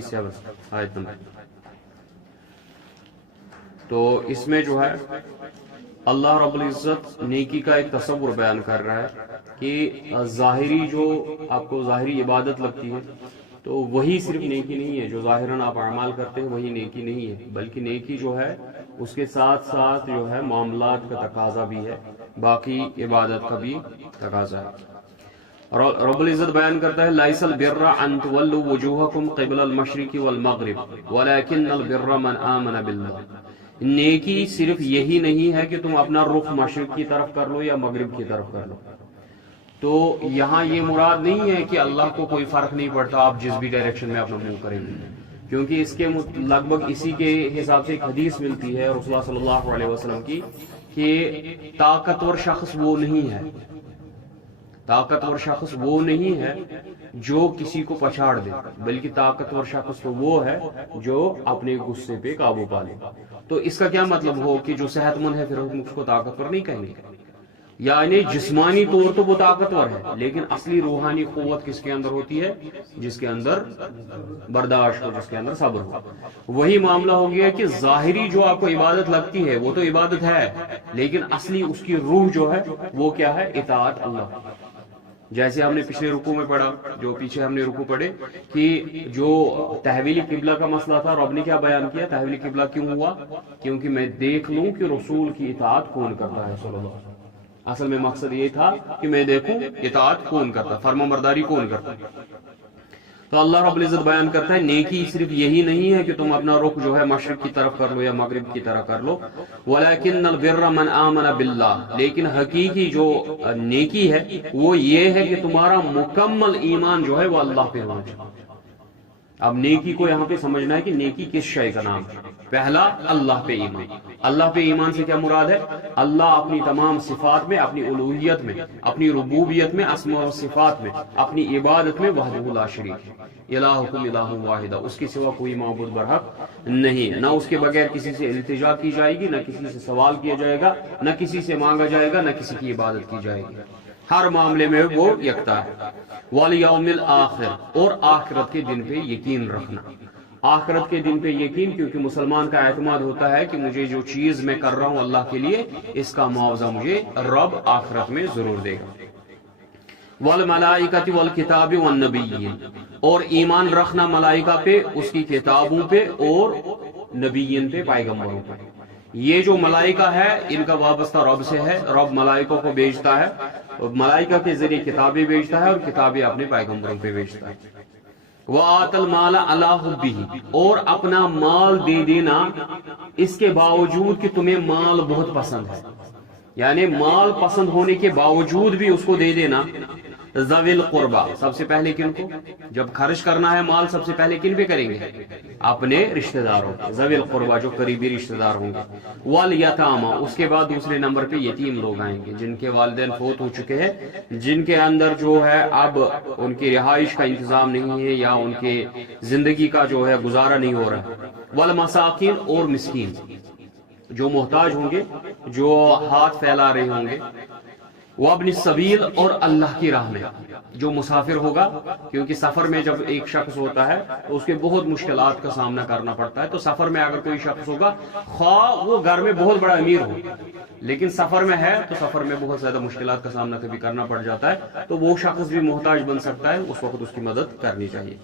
37 آیت نمبر. تو اس میں جو ہے اللہ رب العزت نیکی کا ایک تصور بیان کر رہا ہے کہ ظاہری جو آپ کو ظاہری عبادت لگتی ہے تو وہی صرف نیکی نہیں ہے. جو ظاہراً آپ اعمال کرتے ہیں وہی نیکی نہیں ہے، بلکہ نیکی جو ہے اس کے ساتھ ساتھ جو ہے معاملات کا تقاضا بھی ہے، باقی عبادت کا بھی تقاضا ہے. رب العزت بیان کرتا ہے لَيْسَ الْبِرَّ أَن تُوَلُّوا وُجُوهَكُمْ قِبْلَ الْمَشْرِقِ وَالْمَغْرِبِ وَلَكِنَّ الْبِرَّ مَنْ آمَنَ بِاللَّهِ. نیکی صرف یہی نہیں ہے کہ تم اپنا رخ مشرق کی طرف کر لو یا مغرب کی طرف کر لو. تو یہاں یہ مراد نہیں ہے کہ اللہ کو کوئی فرق نہیں پڑتا آپ جس بھی ڈائریکشن میں اپنا منہ کریں گے، کیونکہ اس کے لگ بھگ اسی کے حساب سے ایک حدیث ملتی ہے رسول اللہ صلی اللہ علیہ وسلم کی کہ طاقتور شخص وہ نہیں ہے، طاقتور شخص وہ نہیں ہے جو کسی کو پچھاڑ دے، بلکہ طاقتور شخص تو وہ ہے جو اپنے غصے پہ قابو پا لے. تو اس کا کیا مطلب ہو کہ جو صحت مند ہے پھر ہم اس کو طاقتور نہیں کہیں گے؟ یعنی جسمانی طور تو وہ طاقتور ہے، لیکن اصلی روحانی قوت کس کے اندر ہوتی ہے؟ جس کے اندر برداشت ہو، جس کے اندر صبر ہو. وہی معاملہ ہو گیا کہ ظاہری جو آپ کو عبادت لگتی ہے وہ تو عبادت ہے، لیکن اصلی اس کی روح جو ہے وہ کیا ہے؟ اطاعت اللہ. جیسے ہم نے پچھلے رکوع میں پڑھا، جو پیچھے ہم نے رکوع پڑھے کہ جو تحویل قبلہ کا مسئلہ تھا، رب نے کیا بیان کیا؟ تحویل قبلہ کیوں ہوا؟ کیونکہ میں دیکھ لوں کہ رسول کی اطاعت کون کرتا ہے صلی اللہ علیہ وسلم. اصل میں مقصد یہ تھا کہ میں دیکھوں اطاعت کون کرتا، فرما برداری کون کرتا. تو اللہ رب العزت بیان کرتا ہے نیکی صرف یہی نہیں ہے کہ تم اپنا رخ جو ہے مشرق کی طرف کر لو یا مغرب کی طرف کر لو. وَلَكِنَّ الْبِرَّ مَنْ آمَنَ بِاللَّهِ، لیکن حقیقی جو نیکی ہے وہ یہ ہے کہ تمہارا مکمل ایمان جو ہے وہ اللہ پہ ہونا چاہیے. اب نیکی کو یہاں پہ سمجھنا ہے کہ نیکی کس شے کا نام ہے. پہلا اللہ پہ ایمان. اللہ پہ ایمان سے کیا مراد ہے؟ اللہ اپنی تمام صفات میں، اپنی الوہیت میں، اپنی ربوبیت میں، اسماء و صفات میں، اپنی عبادت میں وحدہ لا شریک، الہکم الہ واحدہ، اس کے سوا کوئی معبود برحق نہیں، نہ اس کے بغیر کسی سے التجا کی جائے گی، نہ کسی سے سوال کیا جائے گا، نہ کسی سے مانگا جائے گا، نہ کسی کی عبادت کی جائے گی. ہر معاملے میں وہ یکتا ہے. والیوم الآخر، اور آخرت کے دن پہ یقین رکھنا. آخرت کے دن پہ یقین، کیونکہ مسلمان کا اعتماد ہوتا ہے کہ مجھے جو چیز میں کر رہا ہوں اللہ کے لیے اس کا معاوضہ مجھے رب آخرت میں ضرور دے گا. والملائکۃ والکتاب والنبیین، اور ایمان رکھنا ملائکہ پہ، اس کی کتابوں پہ اور نبیین پہ، پیغمبروں پہ. یہ جو ملائکہ ہے ان کا وابستہ رب سے ہے. رب ملائکوں کو بھیجتا ہے، ملائکہ کے ذریعے کتابیں بھیجتا ہے اور کتابیں اپنے پیغمبروں پہ بھیجتا ہے. وَآتَ الْمَالَ عَلَىٰ حُبِّهِ، اور اپنا مال دے دینا اس کے باوجود کہ تمہیں مال بہت پسند ہے، یعنی مال پسند ہونے کے باوجود بھی اس کو دے دینا. ذوی القربہ، سب سے پہلے کن کو جب خرچ کرنا ہے مال سب سے پہلے کن پہ کریں گے؟ اپنے رشتہ داروں. ذوی القربہ جو قریبی رشتہ دار ہوں گے. والیتامی، اس کے بعد دوسرے نمبر پہ یتیم لوگ آئیں گے جن کے والدین فوت ہو چکے ہیں، جن کے اندر جو ہے اب ان کی رہائش کا انتظام نہیں ہے یا ان کے زندگی کا جو ہے گزارا نہیں ہو رہا. والمساکین، اور مسکین جو محتاج ہوں گے، جو ہاتھ پھیلا رہے ہوں گے. وابن السبیل، اور اللہ کی راہ میں جو مسافر ہوگا، کیونکہ سفر میں جب ایک شخص ہوتا ہے تو اس کے بہت مشکلات کا سامنا کرنا پڑتا ہے. تو سفر میں اگر کوئی شخص ہوگا، خواہ وہ گھر میں بہت بڑا امیر ہو لیکن سفر میں ہے تو سفر میں بہت زیادہ مشکلات کا سامنا کبھی کرنا پڑ جاتا ہے، تو وہ شخص بھی محتاج بن سکتا ہے، اس وقت اس کی مدد کرنی چاہیے.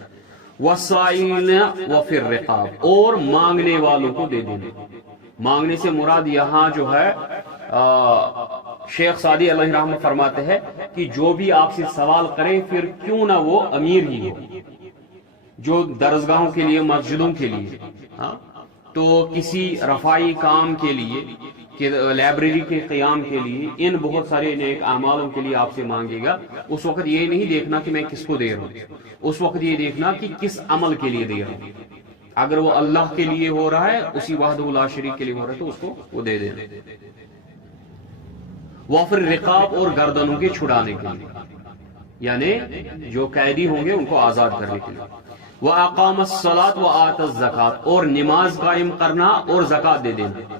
والسائلین وفی الرقاب، اور مانگنے والوں کو دے دینا. مانگنے سے مراد یہاں جو ہے شیخ سعدی علیہ رحمہ فرماتے ہیں کہ جو بھی آپ سے سوال کرے پھر کیوں نہ وہ امیر ہی ہو، جو درسگاہوں کے لیے، مسجدوں کے لیے، تو کسی رفائی کام کے لیے، لائبریری کے قیام کے لیے، ان بہت سارے نیک اعمالوں کے لیے آپ سے مانگے گا. اس وقت یہ نہیں دیکھنا کہ میں کس کو دے رہا ہوں، اس وقت یہ دیکھنا کہ کس عمل کے لیے دے رہا ہوں. اگر وہ اللہ کے لیے ہو رہا ہے، اسی وحدہ لا شریک کے لیے ہو رہا ہے، تو اس کو وہ دے دینا. وافر رقاب، اور گردنوں کے چھڑانے کے لیے، یعنی جو قیدی ہوں گے ان کو آزاد کرنے کے لیے. وَأَقَامَ الصَّلَاةَ وَآتَى الزَّكَاةَ، اور نماز قائم کرنا اور زکوٰۃ دے دینا.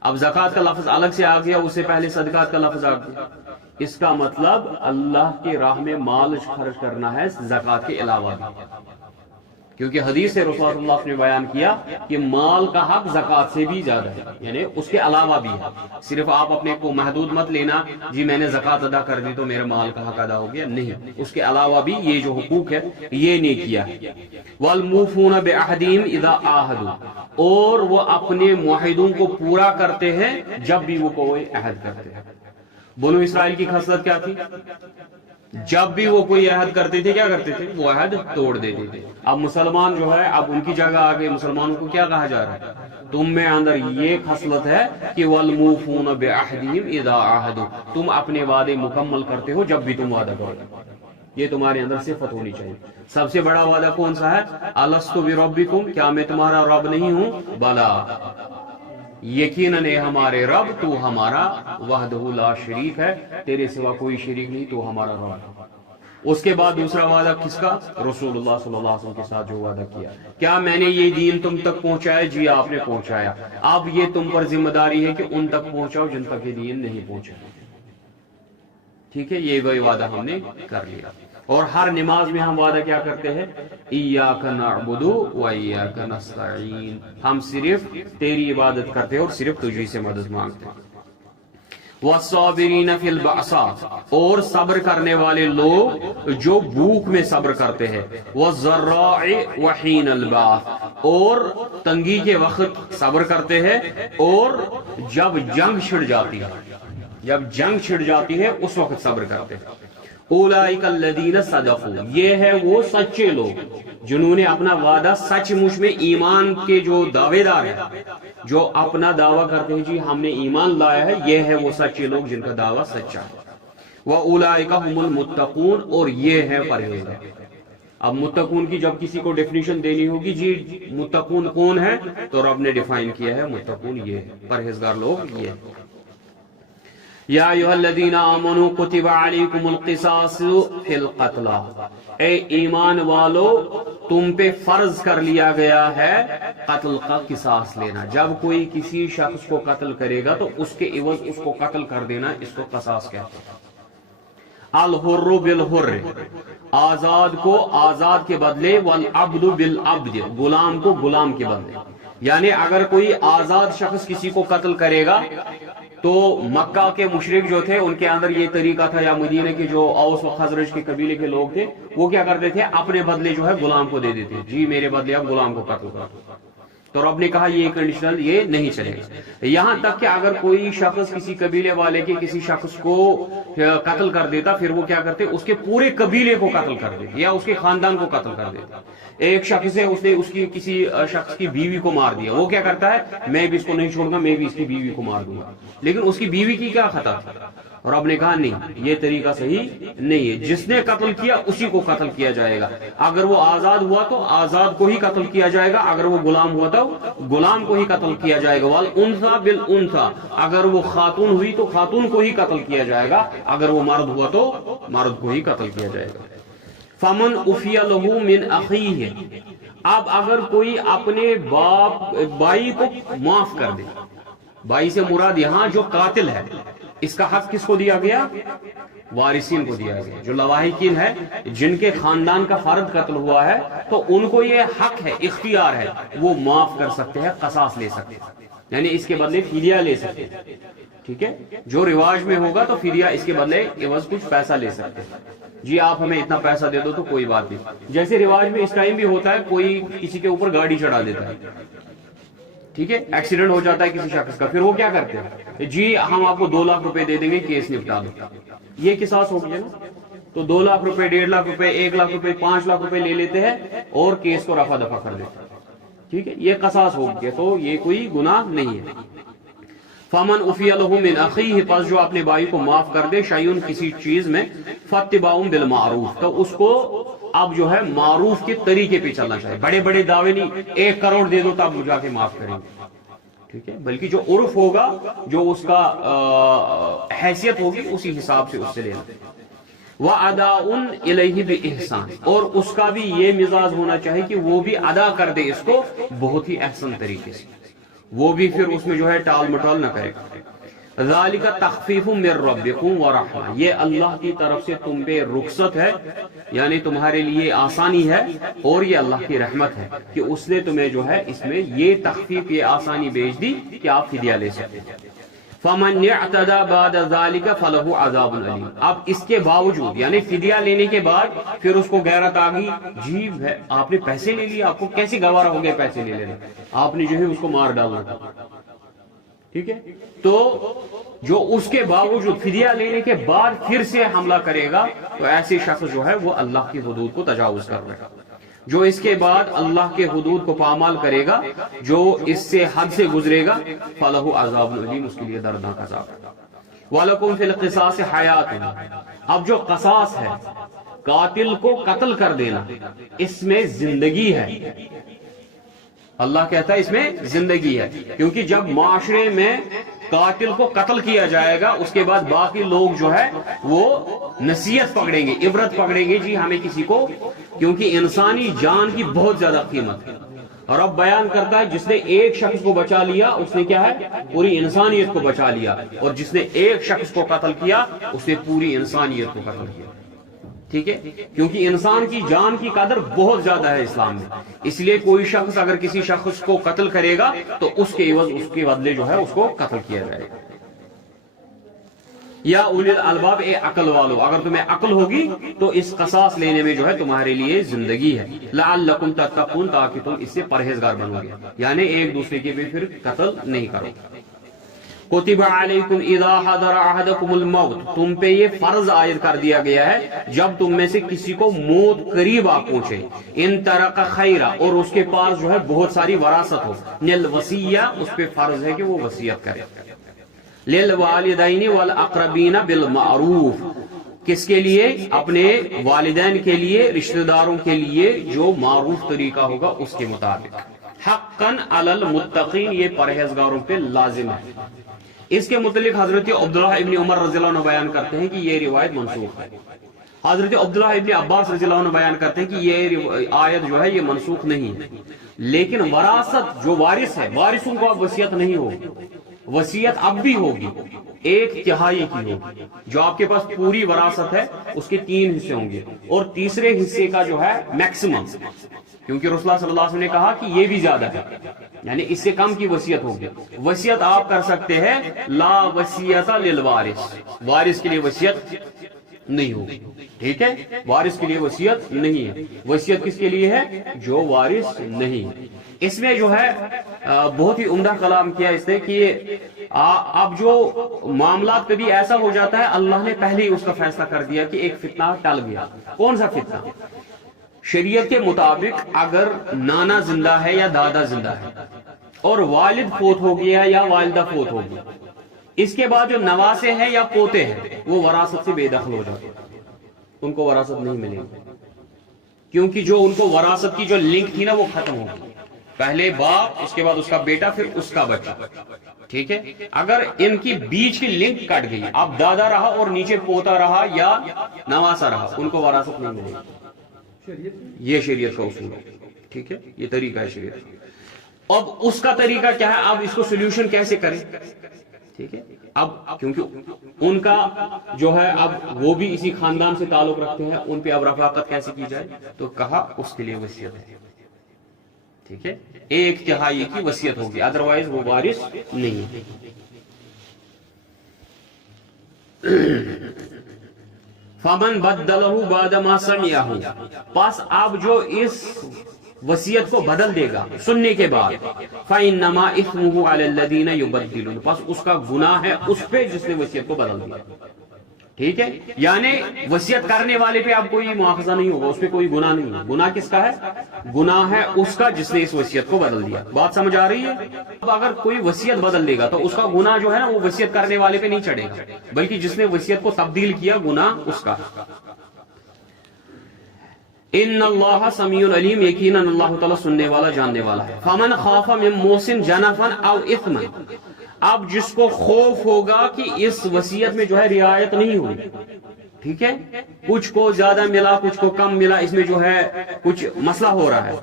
اب زکوٰۃ کا لفظ الگ سے آ گیا، اس سے پہلے صدقات کا لفظ آ گیا. اس کا مطلب اللہ کی راہ میں مال خرچ کرنا ہے زکوٰۃ کے علاوہ. کیونکہ حدیث سے رسول اللہ نے بیان کیا کہ مال کا حق زکوٰۃ سے بھی زیادہ ہے، یعنی اس کے علاوہ بھی ہے. صرف آپ اپنے کو محدود مت لینا جی میں نے زکوٰۃ ادا کر دی تو میرا مال کا حق ادا ہو گیا، نہیں، اس کے علاوہ بھی یہ جو حقوق ہے یہ نہیں کیا ہے. والموفون بعہدہم اذا عاہدوا، اور وہ اپنے معاہدوں کو پورا کرتے ہیں جب بھی وہ کوئی عہد کرتے ہیں. بنو اسرائیل کی خصلت کیا تھی؟ جب بھی وہ کوئی عہد کرتے تھے کیا کرتے تھے؟ وہ عہد توڑ دیتے تھے. اب مسلمان جو ہے اب ان کی جگہ آگے مسلمانوں کو کیا کہا جا رہا ہے؟ تم میں اندر یہ خصلت ہے کہ والموفون بعہدہم اذا عاہدوا، تم اپنے وعدے مکمل کرتے ہو جب بھی تم وعدہ کرو. یہ تمہارے اندر صفت ہونی چاہیے. سب سے بڑا وعدہ کون سا ہے؟ الست بربکم، کیا میں تمہارا رب نہیں ہوں؟ بلا، یقیناً اے ہمارے رب تو ہمارا وحدہ لا شریک ہے، تیرے سوا کوئی شریک نہیں، تو ہمارا رب. اس کے بعد دوسرا وعدہ کس کا؟ رسول اللہ صلی اللہ علیہ وسلم کے ساتھ جو وعدہ کیا، کیا میں نے یہ دین تم تک پہنچایا؟ جی آپ نے پہنچایا. اب یہ تم پر ذمہ داری ہے کہ ان تک پہنچاؤ جن تک یہ دین نہیں پہنچا. ٹھیک ہے، یہ وہی وعدہ ہم نے کر لیا. اور ہر نماز میں ہم وعدہ کیا کرتے ہیں؟ ایاک نعبد و ایاک نستعین، ہم صرف تیری عبادت کرتے ہیں اور صرف تجھی سے مدد مانگتے ہیں. والصابرین فی البأساء، اور صبر کرنے والے لوگ جو بھوک میں صبر کرتے ہیں. والضراء وحین الباس، اور تنگی کے وقت صبر کرتے ہیں اور جب جنگ چھڑ جاتی ہے، جب جنگ چھڑ جاتی ہے اس وقت صبر کرتے ہیں. اولئک الذین صدقوا، یہ ہے وہ سچے لوگ جنہوں نے اپنا وعدہ سچ مچ میں ایمان کے جو دعوے دار ہیں، جو اپنا دعویٰ کرتے ہیں جی ہم نے ایمان لایا ہے، یہ ہے وہ سچے لوگ جن کا دعویٰ سچا ہے. وَأُولَئِكَ هُمُ الْمُتَّقُونَ، اور یہ ہے پرہیزگار. اب متقون کی جب کسی کو ڈیفینیشن دینی ہوگی جی متقون کون ہے، تو رب نے ڈیفائن کیا ہے متقون یہ ہے، پرہیزگار لوگ یہ ہے. یا ایھا الذین آمنوا کتب علیکم القصاص فی القتل، اے ایمان والو تم پہ فرض کر لیا گیا ہے قتل کا قصاص لینا. جب کوئی کسی شخص کو قتل کرے گا تو اس کے عوض اس کو قتل کر دینا، اس کو قصاص کہتے ہیں. الحر بالحر، آزاد کو آزاد کے بدلے، والعبد بالعبد، غلام کو غلام کے بدلے. یعنی اگر کوئی آزاد شخص کسی کو قتل کرے گا تو مکہ کے مشرک جو تھے ان کے اندر یہ طریقہ تھا، یا مدینہ کے جو اوس و خزرج کے قبیلے کے لوگ تھے وہ کیا کرتے تھے؟ اپنے بدلے جو ہے غلام کو دے دیتے، جی میرے بدلے اب غلام کو قتل کرو. تو رب نے کہا یہ کنڈیشنل یہ نہیں چلے گا. یہاں تک کہ اگر کوئی شخص کسی قبیلے والے کے کسی شخص کو قتل کر دیتا، پھر وہ کیا کرتے؟ اس کے پورے قبیلے کو قتل کر دیتے یا اس کے خاندان کو قتل کر دیتے. ایک شخص ہے، اس نے اس کی کسی شخص کی بیوی کو مار دیا، وہ کیا کرتا ہے؟ میں بھی اس کو نہیں چھوڑوں گا، میں بھی اس کی بیوی کو مار دوں گا. لیکن اس کی بیوی کی کیا خطا تھی؟ رب نے کہا نہیں، یہ طریقہ صحیح نہیں ہے. جس نے قتل کیا اسی کو قتل کیا جائے گا. اگر وہ آزاد ہوا تو آزاد کو ہی قتل کیا جائے گا، اگر وہ غلام ہوا تو غلام کو ہی قتل کیا جائے گا. والانثى بالانثى، اگر وہ خاتون ہوئی تو خاتون کو ہی قتل کیا جائے گا، اگر وہ مرد ہوا تو مرد کو ہی قتل کیا جائے گا. فمن عفی لہ من اخیہ، اب اگر کوئی اپنے بھائی کو معاف کر دے، بھائی سے مراد یہاں جو قاتل ہے، اس کا حق کس کو دیا گیا؟ وارثین کو دیا گیا. جو لواحقین ہے جن کے خاندان کا فرد قتل ہوا ہے تو ان کو یہ حق ہے، اختیار ہے، وہ معاف کر سکتے ہیں، قصاص لے سکتے ہیں، یعنی اس کے بدلے فدیہ لے سکتے ہیں. ٹھیک ہے، جو رواج میں ہوگا تو فدیہ اس کے بدلے عوض کچھ پیسہ لے سکتے ہیں. جی آپ ہمیں اتنا پیسہ دے دو تو کوئی بات نہیں. جیسے رواج میں اس ٹائم بھی ہوتا ہے، کوئی کسی کے اوپر گاڑی چڑھا دیتا ہے، ٹھیک ہے، ایکسیڈنٹ ہو جاتا ہے کسی شخص کا، پھر وہ کیا کرتے ہیں؟ جی ہم آپ کو 2 لاکھ روپے دے دیں گے، کیس نپٹا دو. یہ قصاص ہو گیا نا. تو 2 لاکھ روپے، 1.5 لاکھ روپے، 1 لاکھ روپے، 5 لاکھ روپے لے لیتے ہیں اور کیس کو رفع دفع کر دیتے ہیں. ٹھیک ہے، یہ قصاص ہو گیا، تو یہ کوئی گناہ نہیں ہے. فمن عفی لہ من اخیہ، پس جو اپنے بھائی کو معاف کر دے، شیئن کسی چیز میں، فاتباع بالمعروف، تو اس کو اب جو ہے معروف کے طریقے پہ چلنا چاہیے. بڑے بڑے دعوے نہیں، 1 کروڑ دے دو تب جا کے معاف کریں گے، ٹھیک ہے، بلکہ جو عرف ہوگا، جو اس کا حیثیت ہوگی، اسی حساب سے اس سے لینا. وَأَدَاءٌ إِلَيْهِ بِإِحْسَانٍ، اور اس کا بھی یہ مزاج ہونا چاہیے کہ وہ بھی ادا کر دے اس کو بہت ہی احسن طریقے سے، وہ بھی پھر اس میں جو ہے ٹال مٹال نہ کرے. ذالک تخفیف من ربکم ورحمہ، یہ اللہ کی طرف سے تم پہ رخصت ہے، یعنی تمہارے لیے آسانی ہے، اور یہ اللہ کی رحمت ہے کہ اس نے تمہیں جو ہے اس میں یہ تخفیف، یہ آسانی بھیج دی کہ آپ فدیہ لے سکتے ہیں۔ فمن اعتدى بعد ذلك فله عذاب علیم، اب اس کے باوجود یعنی فدیہ لینے کے بعد پھر اس کو غیرت آ گئی، جی آپ نے پیسے لے لیے، آپ کو کیسے گوارا ہو گیا پیسے لے لینا، آپ نے جو ہے اس کو مار ڈالنا تھا، ٹھیک ہے، تو جو اس کے باوجود فدیہ لینے کے بعد پھر سے حملہ کرے گا تو ایسے شخص جو ہے وہ اللہ کی حدود کو تجاوز کر رہا ہے۔ جو اس کے بعد اللہ کے حدود کو پامال کرے گا، جو اس سے حد سے گزرے گا، فَلَهُ عَذَابٌ عَلِيمٌ، اس کے لیے دردناک عذاب ہے۔ وَلَكُمْ فِي الْقِصَاصِ حَيَاتٌ، اب جو قصاص ہے، قاتل کو قتل کر دینا، اس میں زندگی ہے، اللہ کہتا ہے اس میں زندگی ہے، کیونکہ جب معاشرے میں قاتل کو قتل کیا جائے گا اس کے بعد باقی لوگ جو ہے وہ نصیحت پکڑیں گے، عبرت پکڑیں گے، جی ہمیں کسی کو، کیونکہ انسانی جان کی بہت زیادہ قیمت ہے، اور اب بیان کرتا ہے جس نے ایک شخص کو بچا لیا اس نے کیا ہے، پوری انسانیت کو بچا لیا، اور جس نے ایک شخص کو قتل کیا اس نے پوری انسانیت کو قتل کیا، ٹھیک ہے، کیونکہ انسان کی جان کی قدر بہت زیادہ ہے اسلام میں، اس لیے کوئی شخص اگر کسی شخص کو قتل کرے گا تو اس کے عوض اس کے بدلے جو ہے اس کو قتل کیا جائے گا۔ یا اولی الالباب، اے عقل والو، اگر تمہیں عقل ہوگی تو اس قصاص لینے میں جو ہے تمہارے لیے زندگی ہے، لعلکم تتقون، تاکہ تم اس سے پرہیزگار بنو گے، یعنی ایک دوسرے کے بھی پھر قتل نہیں کرو۔ کتب علیکم اذا حضر احدکم الموت، تم پہ یہ فرض عائد کر دیا گیا ہے جب تم میں سے کسی کو موت قریب آ پہنچے، ان ترک خیرا، اور اس کے پاس جو ہے بہت ساری وراثت ہو، للوصیہ، اس پہ فرض ہے کہ وہ وصیت کرے، للوالدین والاقربین بالمعروف، کس کے لیے، اپنے والدین کے لیے، رشتہ داروں کے لیے، جو معروف طریقہ ہوگا اس کے مطابق، حقا علی المتقین، یہ پرہیزگاروں پہ لازم ہے۔ اس کے متعلق حضرت عبداللہ ابن عمر رضی اللہ عنہ بیان کرتے ہیں کہ یہ روایت منسوخ ہے، حضرت عبداللہ ابن عباس رضی اللہ عنہ بیان کرتے ہیں کہ یہ آیت جو ہے یہ منسوخ نہیں ہے، لیکن وراثت، جو وارث ہے، وارثوں کو اب وصیت نہیں ہوگی، وصیت اب بھی ہوگی، 1/3 کی ہوگی، جو آپ کے پاس پوری وراثت ہے اس کے 3 حصے ہوں گے، اور تیسرے حصے کا جو ہے میکسیمم، کیونکہ رسول اللہ صلی اللہ علیہ وسلم نے کہا کہ یہ بھی زیادہ ہے، یعنی اس سے کم کی وصیت ہوگی۔ وصیت آپ کر سکتے ہیں، لا وصیت للوارث، وارث کے لیے وصیت نہیں ہوگی، ٹھیک ہے، وارث کے لیے وصیت نہیں ہے، وصیت کس کے لیے ہے، جو وارث نہیں ہے۔ اس میں جو ہے بہت ہی عمدہ کلام کیا اس نے کہ اب جو معاملات کبھی ایسا ہو جاتا ہے اللہ نے پہلے ہی اس کا فیصلہ کر دیا کہ ایک فتنہ ٹل گیا، کون سا فتنہ، شریعت کے مطابق اگر نانا زندہ ہے یا دادا زندہ ہے اور والد فوت ہو گیا یا والدہ فوت ہو گیا، اس کے بعد جو نواسے ہیں یا پوتے ہیں وہ وراثت سے بے دخل ہو جاتے ہیں، ان کو وراثت نہیں ملے گی، کیونکہ جو ان کو وراثت کی جو لنک تھی نا وہ ختم ہو گئی، پہلے باپ، اس کے بعد اس کا بیٹا، پھر اس کا بچہ، ٹھیک ہے، اگر ان کی بیچ کی لنک کٹ گئی، اب دادا رہا اور نیچے پوتا رہا یا نواسا رہا، ان کو وراثت نہیں ملے گی، یہ شریعت کا اصول ہے، ٹھیک ہے، یہ طریقہ ہے شریعت۔ اب اس کا طریقہ کیا ہے، اب اس کو سولوشن کیسے کریں، ٹھیک ہے، اب کیونکہ ان کا جو ہے اب وہ بھی اسی خاندان سے تعلق رکھتے ہیں، ان پہ اب رفاقت کیسے کی جائے، تو کہا اس کے لیے وصیت ہے، ٹھیک ہے، 1/3 کی وصیت ہوگی، ادروائز وہ وارث نہیں ہے۔ فمن بدلہ بعد ما سمعہ، پس اب جو اس وصیت کو بدل دے گا سننے کے بعد، فإنما إثمه على الذين يبدلون، پس اس کا گناہ ہے اس پہ جس نے وصیت کو بدل دیا، ٹھیک ہے، یعنی وصیت کرنے والے پہ اب کوئی مواخذہ نہیں ہوگا، اس پہ کوئی گناہ نہیں ہے، گناہ کس کا ہے، گناہ ہے اس کا جس نے اس وصیت کو بدل دیا۔ بات سمجھ آ رہی ہے؟ اب اگر کوئی وصیت بدل دے گا تو اس کا گناہ جو ہے نا وہ وصیت کرنے والے پہ نہیں چڑھے گا، بلکہ جس نے وصیت کو تبدیل کیا گناہ اس کا۔ ان اللہ سمیع علیم، یقیناً اللہ تعالیٰ سننے والا جاننے والا ہے۔ فمن خاف من موص جنفا او اثما، اب جس کو خوف ہوگا کہ اس وصیت میں جو ہے رعایت نہیں ہوئی، ٹھیک ہے، کچھ کو زیادہ ملا کچھ کو کم ملا، اس میں جو ہے کچھ مسئلہ ہو رہا ہے،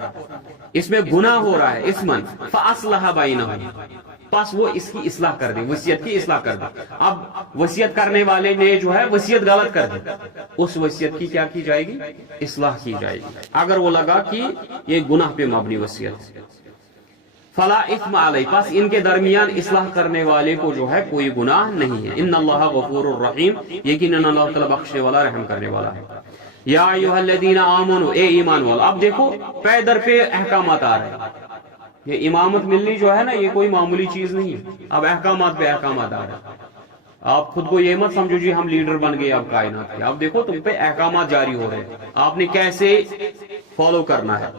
اس میں گناہ ہو رہا ہے، اثما فاصلح بینہم، بس وہ اس کی اصلاح کر دے, وصیت کی اصلاح کر دے. اب وصیت کرنے والے نے جو ہے وصیت غلط کر دی, اس وصیت کی کیا کی جائے گی؟ اصلاح کی جائے گی. اگر وہ لگا کہ یہ گناہ پہ مبنی وصیت, فلا اثم علیہ, پس ان کے درمیان اصلاح کرنے والے کو جو ہے کوئی گناہ نہیں ہے. ان اللہ غفور الرحیم, یقیناً اللہ تعالی بخشنے والا رحم کرنے والا ہے. یا ایھا الذین آمنوا, اے ایمان والو. اب دیکھو پے در پہ احکامات آ رہے ہیں. یہ امامت ملنی جو ہے نا, یہ کوئی معمولی چیز نہیں ہے. اب احکامات پہ احکامات آ رہے ہیں. آپ خود کو یہ مت سمجھو جی ہم لیڈر بن گئے اب کائنات کے. اب دیکھو تم پہ احکامات جاری ہو رہے ہیں, آپ نے کیسے فالو کرنا ہے.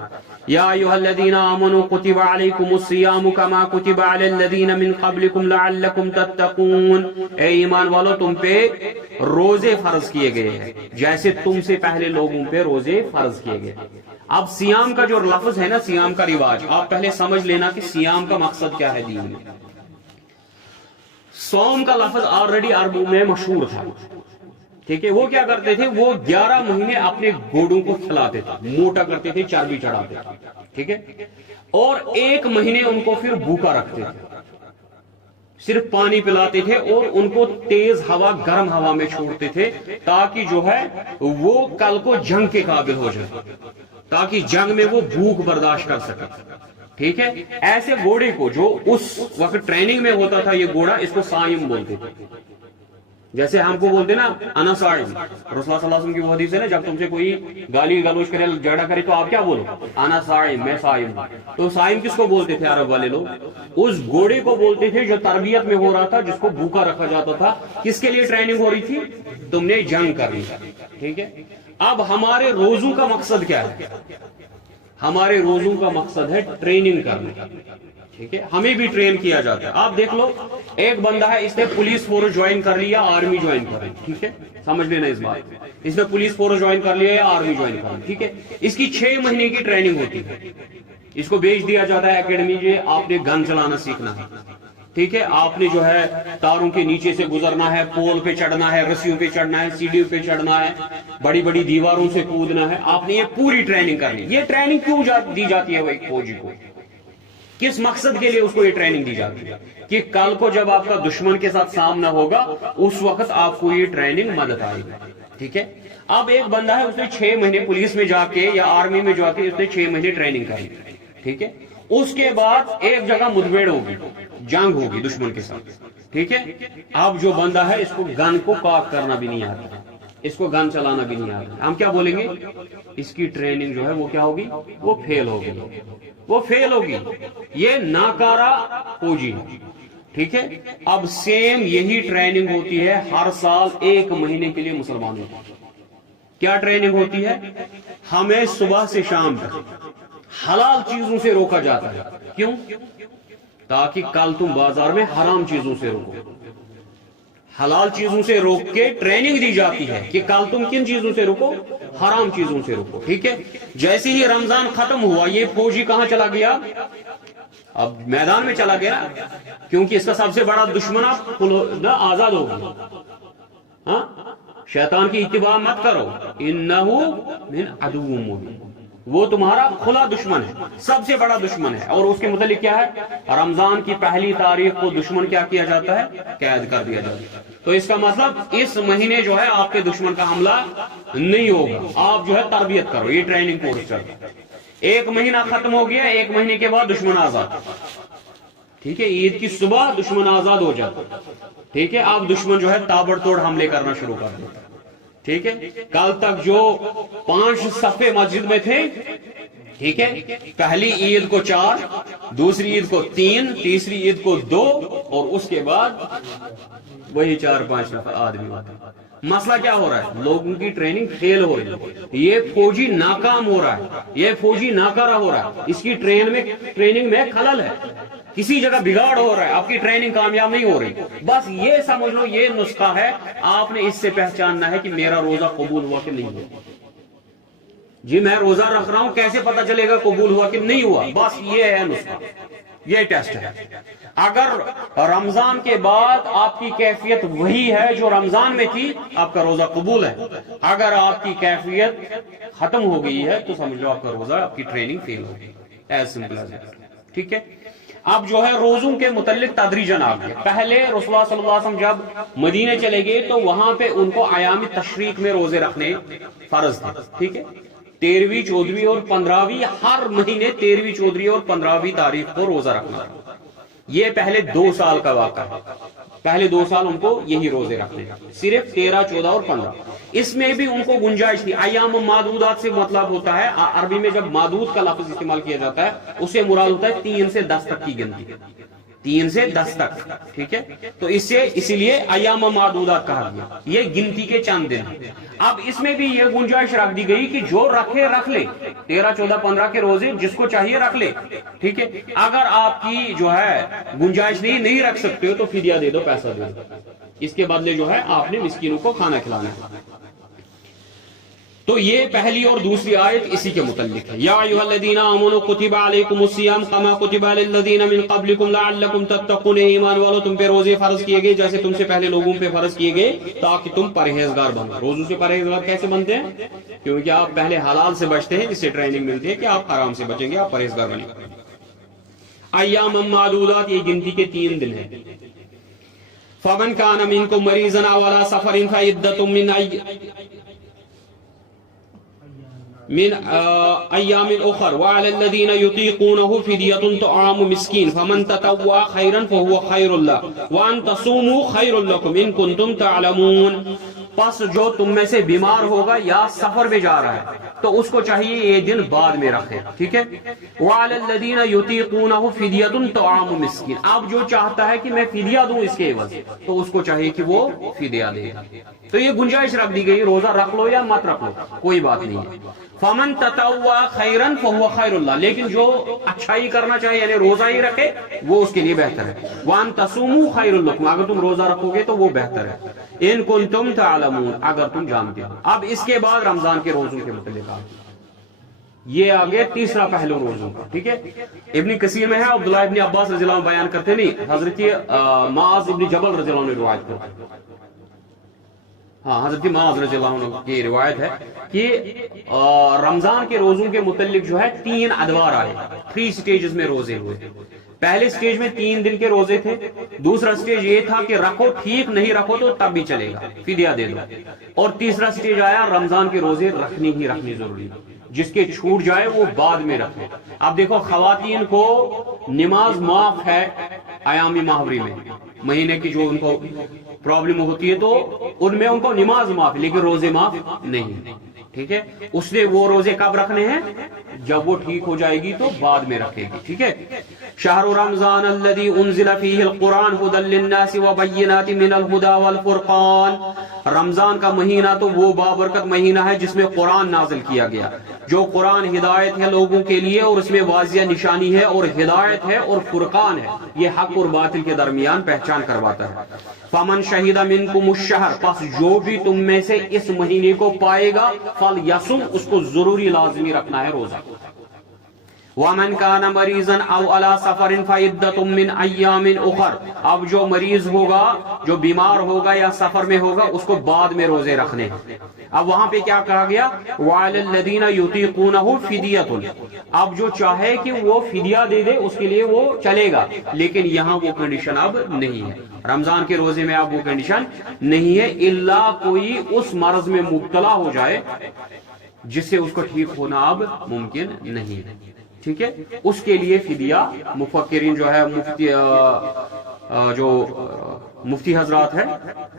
یا ایھا الذین آمنوا کتب علیکم الصیام کما کتب علی الذین من قبلکم لعلکم تتقون, اے ایمان والو تم پہ روزے فرض کیے گئے ہیں جیسے تم سے پہلے لوگوں پہ روزے فرض کیے گئے. اب سیام کا جو لفظ ہے نا, سیام کا رواج, آپ پہلے سمجھ لینا کہ سیام کا مقصد کیا ہے دین میں. سوم کا لفظ آلریڈی عربوں میں مشہور تھا, ٹھیک ہے. وہ کیا کرتے تھے, وہ 11 مہینے اپنے گھوڑوں کو کھلاتے تھے, موٹا کرتے تھے, چربی چڑھاتے تھے, ٹھیک ہے, اور 1 مہینے ان کو پھر بھوکا رکھتے تھے, صرف پانی پلاتے تھے اور ان کو تیز ہوا, گرم ہوا میں چھوڑتے تھے تاکہ جو ہے وہ کل کو جنگ کے قابل ہو جائے, تاکہ جنگ میں وہ بھوک برداشت کر سکے, ٹھیک ہے. ایسے گھوڑے کو جو اس وقت ٹریننگ میں ہوتا تھا, یہ گھوڑا, اس کو صائم بولتے تھے. جیسے ہم کو بولتے نا انا صائم, رسول اللہ صلی اللہ علیہ وسلم کی وہ حدیث ہے نا, جب تم سے کوئی گالی گلوچ کرے, جھگڑا کرے, تو آپ کیا بولو, انا صائم, میں صائم. تو صائم کس کو بولتے تھے عرب والے لوگ؟ اس گھوڑے کو بولتے تھے جو تربیت میں ہو رہا تھا, جس کو بھوکا رکھا جاتا تھا. کس کے لیے ٹریننگ ہو رہی تھی؟ تم نے جنگ کرنی, ٹھیک ہے. اب ہمارے روزوں کا مقصد کیا ہے؟ ہمارے روزوں کا مقصد ہے ٹریننگ کرنا, ٹھیک ہے. ہمیں بھی ٹرین کیا جاتا ہے. آپ دیکھ لو, ایک بندہ ہے, اس نے پولیس فورس جوائن کر لیا, آرمی جوائن کر لی, ٹھیک ہے, سمجھ لینا اس بات. اس نے پولیس فورس جوائن کر لیا یا آرمی جوائن کر لی, ٹھیک ہے. اس کی 6 مہینے کی ٹریننگ ہوتی ہے. اس کو بھیج دیا جاتا ہے اکیڈمی میں, آپ نے گن چلانا سیکھنا ہے, ٹھیک ہے. آپ نے جو ہے تاروں کے نیچے سے گزرنا ہے, پول پہ چڑھنا ہے, رسیوں پہ چڑھنا ہے, سیڑھیوں پہ چڑھنا ہے, بڑی بڑی دیواروں سے کودنا ہے. آپ نے یہ پوری ٹریننگ کرنی. یہ ٹریننگ کیوں دی جاتی ہے وہ ایک فوجی کو؟ کس مقصد کے لیے اس کو یہ ٹریننگ دی جاتی ہے؟ کہ کل کو جب آپ کا دشمن کے ساتھ سامنا ہوگا, اس وقت آپ کو یہ ٹریننگ مدد آئے گی, ٹھیک ہے. اب ایک بندہ ہے, اس نے 6 مہینے پولیس میں جا کے یا آرمی میں جا کے اس نے 6 مہینے ٹریننگ کری, ٹھیک ہے. اس کے بعد ایک جگہ مدبیڑ ہوگی, جنگ ہوگی دشمن کے ساتھ, ٹھیک ہے. اب جو بندہ ہے, اس کو گن کو کاک کرنا بھی نہیں آتا, اس کو گن چلانا بھی نہیں آتا. ہم کیا بولیں گے؟ اس کی ٹریننگ جو ہے وہ کیا ہوگی؟ وہ فیل ہوگی, وہ فیل ہوگی. یہ ناکارہ فوجی ہے, ٹھیک ہے. اب سیم یہی ٹریننگ ہوتی ہے ہر سال 1 مہینے کے لیے مسلمانوں کی. کیا ٹریننگ ہوتی ہے؟ ہمیں صبح سے شام تک حلال چیزوں سے روکا جاتا ہے. کیوں؟ تاکہ کل تم بازار میں حرام چیزوں سے روکو. حلال چیزوں سے روک کے ٹریننگ دی جاتی ہے کہ کل تم کن چیزوں سے روکو؟ حرام چیزوں سے روکو, ٹھیک ہے. جیسے ہی رمضان ختم ہوا, یہ فوجی کہاں چلا گیا؟ اب میدان میں چلا گیا, کیونکہ اس کا سب سے بڑا دشمن اب آزاد ہوگا. ہاں, شیطان کی اتباع مت کرو, انہو من عدو مبین, وہ تمہارا کھلا دشمن ہے, سب سے بڑا دشمن ہے. اور اس کے متعلق کیا ہے؟ رمضان کی پہلی تاریخ کو دشمن کیا کیا جاتا ہے؟ قید کر دیا جاتا ہے. تو اس کا مطلب اس مہینے جو ہے آپ کے دشمن کا حملہ نہیں ہوگا. آپ جو ہے تربیت کرو, یہ ٹریننگ کورس چلتا ہے. 1 مہینہ ختم ہو گیا, 1 مہینے کے بعد دشمن آزاد, ٹھیک ہے. عید کی صبح دشمن آزاد ہو جاتا, ٹھیک ہے. آپ دشمن جو ہے تابڑ توڑ حملے کرنا شروع کر دیتا, ٹھیک ہے. کل تک جو 5 صفے مسجد میں تھے, ٹھیک ہے, پہلی عید کو 4, دوسری عید کو 3, تیسری عید کو 2, اور اس کے بعد وہی 4-5 نفر آدمی ہوتے. مسئلہ کیا ہو رہا ہے؟ لوگوں کی ٹریننگ فیل ہو رہی ہے. یہ فوجی ناکام ہو رہا ہے, یہ فوجی ناکارہ ہو رہا ہے. اس کی ٹریننگ میں خلل ہے, کسی جگہ بگاڑ ہو رہا ہے, آپ کی ٹریننگ کامیاب نہیں ہو رہی. بس یہ سمجھ لو, یہ نسخہ ہے. آپ نے اس سے پہچاننا ہے کہ میرا روزہ قبول ہوا کہ نہیں ہوا. جی میں روزہ رکھ رہا ہوں, کیسے پتا چلے گا قبول ہوا کہ نہیں ہوا؟ بس یہ ہے نسخہ, یہ ٹیسٹ ہے. اگر رمضان کے بعد آپ کی کیفیت وہی ہے جو رمضان میں تھی, آپ کا روزہ قبول ہے. اگر آپ کی کیفیت ختم ہو گئی ہے تو سمجھ لو آپ کا روزہ, آپ کی ٹریننگ فیل ہو گئی. ایز سمپل ایز دیٹ, ٹھیک ہے. اب جو ہے روزوں کے متعلق تدریجاً آ گیا. پہلے رسول اللہ صلی اللہ علیہ وسلم جب مدینے چلے گئے تو وہاں پہ ان کو ایام تشریق میں روزے رکھنے فرض تھے. ٹھیک ہے، 13ویں 14ویں اور 15ویں، ہر مہینے 13ویں 14ویں اور 15ویں تاریخ کو روزہ رکھنا. یہ پہلے 2 سال کا واقعہ ہے. پہلے 2 سال ان کو یہی روزے رکھنے، صرف 13، 14 اور 15. اس میں بھی ان کو گنجائش تھی. ایام معدودات سے مطلب ہوتا ہے، عربی میں جب معدود کا لفظ استعمال کیا جاتا ہے اس سے مراد ہوتا ہے 3 سے 10 تک کی گنتی، 3 سے 10 تک. ٹھیک ہے، تو اسی لیے ایام معدودات کہا گیا. یہ گنتی کے چند دن ہیں. اب اس میں بھی یہ گنجائش رکھ دی گئی کہ جو رکھے رکھ لے، 13، 14، 15 کے روزے جس کو چاہیے رکھ لے. ٹھیک ہے، اگر آپ کی جو ہے گنجائش نہیں رکھ سکتے ہو تو فدیہ دے دو، پیسہ دے دو. اس کے بدلے جو ہے آپ نے مسکینوں کو کھانا کھلانا ہے. تو یہ پہلی اور دوسری آیت اسی کے متعلق ہے. یا ایھا الذین آمنوا کتب علیکم الصیام کما کتب علی الذین من قبلکم لعلکم تتقون. ایمان والو تم پہ روزے فرض کیے گئے جیسے تم سے پہلے لوگوں پہ فرض کیے گئے تاکہ تم پرہیزگار بنو. روزوں سے پرہیزگار کیسے بنتے ہیں؟ کیونکہ آپ پہلے حلال سے بچتے ہیں، اس سے ٹریننگ ملتی ہے کہ آپ حرام سے بچیں گے، آپ پرہیزگار بنیں گے. ایام معدودات، یہ گنتی کے 3 دن ہیں. فمن کان منکم مریضا او علی سفر فعدۃ من ایام اخر وعلى الذين يطيقونه فدية طعام مسكين فمن تطوع خيرا فهو خير له وان تصوموا خير لكم ان كنتم تعلمون. پس جو تم میں سے بیمار ہوگا یا سفر پہ جا رہا ہے تو اس کو چاہیے یہ دن بعد میں رکھے. ٹھیک ہے، وعلى الذين يطيقونه فدية طعام مسكين. اب جو چاہتا ہے کہ میں فدیہ دوں اس کے عوض تو اس کو چاہیے کہ وہ فدیہ دے. تو یہ گنجائش رکھ دی گئی، روزہ رکھ لو یا مت رکھ لو کوئی بات نہیں ہے. فمن تطوع خیرا فهو خیر اللہ، لیکن جو اچھائی کرنا چاہے یعنی روزہ ہی رکھے وہ اس کے لیے بہتر ہے. وان تصوموا خیر لکم، اگر تم روزہ رکھو گے تو وہ بہتر ہے. ان کنتم تعلمون، اگر تم جانتے ہو. اب اس کے بعد رمضان کے روزوں کے متعلق یہ آگے تیسرا پہلو روزوں کا. ٹھیک ہے، ابن کثیر میں ہے، عبداللہ ابن عباس رضی اللہ عنہ بیان کرتے نہیں، حضرت معاذ ابن جبل رضی اللہ عنہ نے روایت کرتے. ہاں، حضرت معاذ رضی اللہ عنہ کی روایت ہے کہ رمضان کے روزوں کے متعلق جو ہے 3 ادوار آئے، 3 سٹیجز میں روزے ہوئے. پہلے سٹیج میں 3 دن کے روزے تھے. دوسرا سٹیج یہ تھا کہ رکھو، ٹھیک نہیں رکھو تو تب بھی چلے گا، فدیہ دے دو. اور تیسرا سٹیج آیا رمضان کے روزے رکھنی ضروری، جس کے چھوٹ جائے وہ بعد میں رکھے. اب دیکھو خواتین کو نماز معاف ہے ایام ماہوری میں، مہینے کی جو ان کو پرابلم ہوتی ہے تو ان میں ان کو نماز معاف ہے لیکن روزے معاف نہیں. ٹھیک ہے، اس نے وہ روزے کب رکھنے ہیں؟ جب وہ ٹھیک ہو جائے گی تو بعد میں رکھے گی. ٹھیک ہے، شہر رمضان الذي انزل فيه القرآن هدى للناس وبينات من الهدى والفرقان. رمضان کا مہینہ تو وہ بابرکت مہینہ ہے جس میں قرآن نازل کیا گیا، جو قرآن ہدایت ہے لوگوں کے لیے اور اس میں واضح نشانی ہے اور ہدایت ہے اور فرقان ہے، یہ حق اور باطل کے درمیان پہچان کرواتا ہے. فمن شہید منکم الشہر، پس جو بھی تم میں سے اس مہینے کو پائے گا فلیصم، اس کو ضروری لازمی رکھنا ہے روزہ. ومن کان مریضا او علی سفر فعدۃ من ایام اخر، اب جو مریض ہوگا، جو بیمار ہوگا یا سفر میں ہوگا اس کو بعد میں روزے رکھنے ہیں. اب وہاں پہ کیا کہا گیا؟ وعلی الذین یطیقونہ فدیۃ. اب جو چاہے کہ وہ فدیہ دے دے اس کے لیے وہ چلے گا، لیکن یہاں وہ کنڈیشن اب نہیں ہے. رمضان کے روزے میں اب وہ کنڈیشن نہیں ہے، الا کوئی اس مرض میں مبتلا ہو جائے جس سے اس کو ٹھیک ہونا اب ممکن نہیں ہے. ٹھیک ہے، اس کے لیے فدیہ مفکرین جو ہے مفتی حضرات ہیں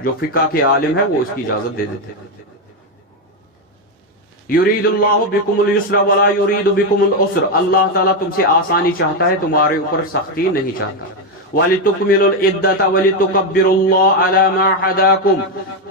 جو فقہ کے عالم ہیں وہ اس کی اجازت دے دیتے ہیں. یرید اللہ بکم اليسر ولا یرید بکم العسر، اللہ تعالیٰ تم سے آسانی چاہتا ہے، تمہارے اوپر سختی نہیں چاہتا. وَلِتُكْمِلُوا الْعِدَّةَ وَلِتُكَبِّرُوا اللَّهَ عَلَى مَا هَدَاكُمْ،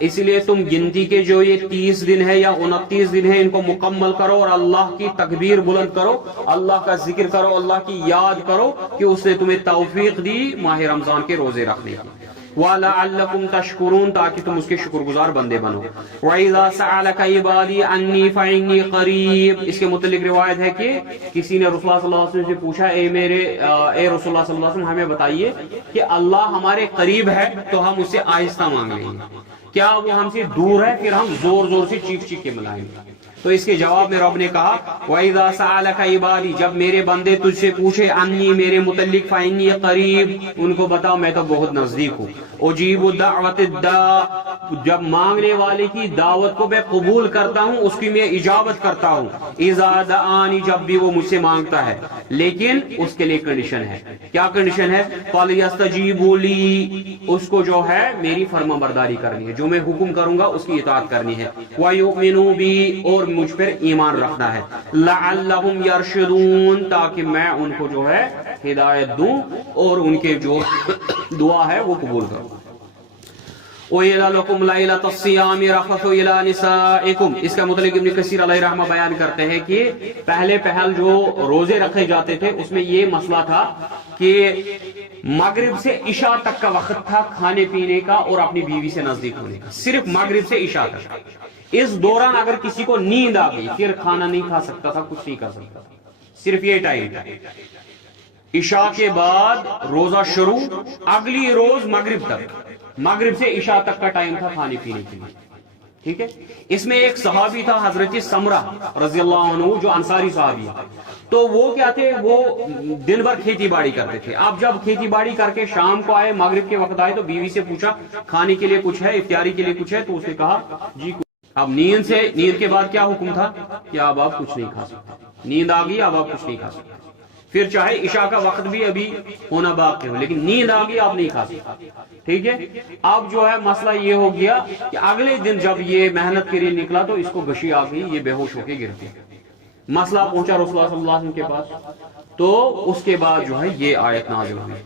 اس لیے تم گنتی کے جو یہ 30 دن ہے یا 29 دن ہے ان کو مکمل کرو اور اللہ کی تکبیر بلند کرو، اللہ کا ذکر کرو، اللہ کی یاد کرو کہ اس نے تمہیں توفیق دی ماہ رمضان کے روزے رکھنے کی. وَلَعَلَّكُمْ تَشْكُرُونَ، تاکہ تم اس کے شکر گزار بندے بنو. وَإِذَا سَأَلَكَ عِبَادِي عَنِّي فَإِنِّي قَرِيبٌ، اس کے متعلق روایت ہے کہ کسی نے رسول اللہ صلی اللہ علیہ وسلم سے پوچھا، اے رسول اللہ صلی اللہ علیہ وسلم ہمیں بتائیے کہ اللہ ہمارے قریب ہے تو ہم اس سے آہستہ مانگ لیں گے، کیا وہ ہم سے دور ہے پھر ہم زور زور سے چیخ چیخ کے ملائیں گے؟ تو اس کے جواب میں رب نے کہا وَإِذَا سَأَلَكَ عِبَادِي، جب میرے بندے تجھ سے پوچھے انی میرے متعلق فَإِنِّي قریب، ان کو بتاؤ میں تو بہت نزدیک ہوں، اجیب دعوت الداع، جب مانگنے والے کی دعوت کو میں قبول کرتا ہوں، اس کی میں اجابت کرتا ہوں، اذا دعانی، جب بھی وہ مجھ سے مانگتا ہے، لیکن اس کے لیے کنڈیشن ہے. کیا کنڈیشن ہے؟ فَلْيَسْتَجِيبُوا لِي، اس کو جو ہے میری فرما برداری کرنی ہے، جو میں حکم کروں گا اس کی اطاعت کرنی ہے، وَيُؤْمِنُوا بِي، اور مجھ پر ایمان رکھنا ہے، لَعَلَّهُمْ يَرْشُدُونَ، تاکہ میں ان کو جو ہے ہدایت دوں اور ان کے جو دعا ہے وہ قبول کروں. وَإِلَى لَكُمْ لَيْلَةَ الصِّيَامِ رَفَثُ إِلَى نِسَائِكُمْ، اس کا مطلب ابن کثیر علیہ رحمہ بیان کرتے ہیں کہ پہلے جو روزے رکھے جاتے تھے اس میں یہ مسئلہ تھا کہ مغرب سے عشاء تک کا وقت تھا کھانے پینے کا اور اپنی بیوی سے نزدیک ہونے کا، صرف مغرب سے عشاء تک. اس دوران اگر کسی کو نیند آ گئی پھر کھانا نہیں کھا سکتا تھا، کچھ نہیں کر سکتا تھا، صرف یہ ٹائم تھا. عشاء کے بعد روزہ شروع، اگلی روز مغرب تک، مغرب سے عشاء تک کا ٹائم تھا کھانے پینے کے لیے. ٹھیک ہے. اس میں ایک صحابی تھا حضرت سمرہ رضی اللہ عنہ، جو انصاری صحابی ہے. تو وہ کیا تھے، وہ دن بھر کھیتی باڑی کرتے تھے. اب جب کھیتی باڑی کر کے شام کو آئے، مغرب کے وقت آئے، تو بیوی سے پوچھا کھانے کے لیے کچھ ہے، افطاری کے لیے کچھ ہے؟ تو اس نے کہا جی. اب نیند کے بعد کیا حکم تھا کہ اب آپ کچھ نہیں کھا سکتے، نیند آ گئی اب آپ کچھ نہیں کھا سکتے، پھر چاہے عشاء کا وقت بھی ابھی ہونا باقی ہو، لیکن نیند آ گئی آپ نہیں کھا سکتے. ٹھیک ہے. اب جو ہے مسئلہ یہ ہو گیا کہ اگلے دن جب یہ محنت کے لیے نکلا تو اس کو غشی آ گئی، یہ بے ہوش ہو کے گر گیا. مسئلہ پہنچا رسول اللہ صلی اللہ علیہ وسلم کے پاس، تو اس کے بعد جو ہے یہ آیت نازل ہوئی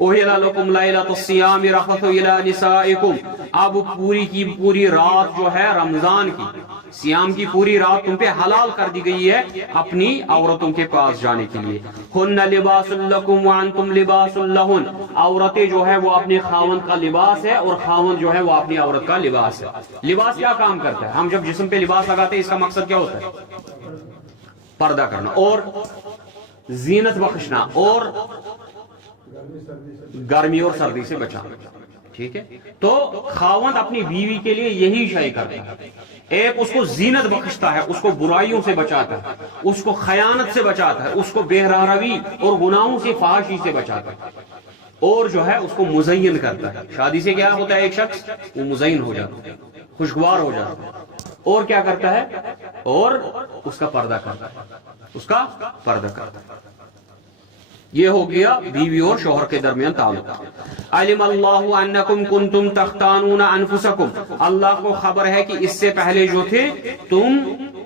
اُحِلَّ لَكُمْ لَيْلَةُ الصِّيَامِ رَفَثُ إِلَى نِسَائِكُمْ. اب پوری کی پوری رات جو ہے رمضان کی، سیام کی پوری رات تم پہ حلال کر دی گئی ہے اپنی عورتوں کے پاس جانے کے لیے. هُنَّ لِبَاسٌ لَكُمْ وَأَنْتُمْ لِبَاسٌ لَهُنَّ، عورتیں جو ہے وہ اپنے خاوند کا لباس ہے اور خاوند جو ہے وہ اپنی عورت کا لباس ہے. لباس کیا کام کرتا ہے؟ ہم جب جسم پہ لباس لگاتے ہیں اس کا مقصد کیا ہوتا ہے؟ پردہ کرنا اور زینت بخشنا اور گرمی اور سردی سے بچانا. ٹھیک ہے. تو خاوند اپنی بیوی کے لیے یہی شے کرتا ہے. ایک اس کو زینت بخشتا ہے، اس کو برائیوں سے بچاتا ہے، اس کو خیانت سے بچاتا ہے، اس کو بے روی اور گناہوں سے، فحاشی سے بچاتا ہے، اور جو ہے اس کو مزین کرتا ہے. شادی سے کیا ہوتا ہے؟ ایک شخص وہ مزین ہو جاتا ہے، خوشگوار ہو جاتا ہے، اور کیا کرتا ہے؟ اور اس کا پردہ کرتا ہے، اس کا پردہ کرتا ہے. یہ ہو گیا بیوی اور شوہر کے درمیان تعلق. علم اللہ انکم کنتم تختانون انفسکم، اللہ کو خبر ہے کہ اس سے پہلے جو تھے تم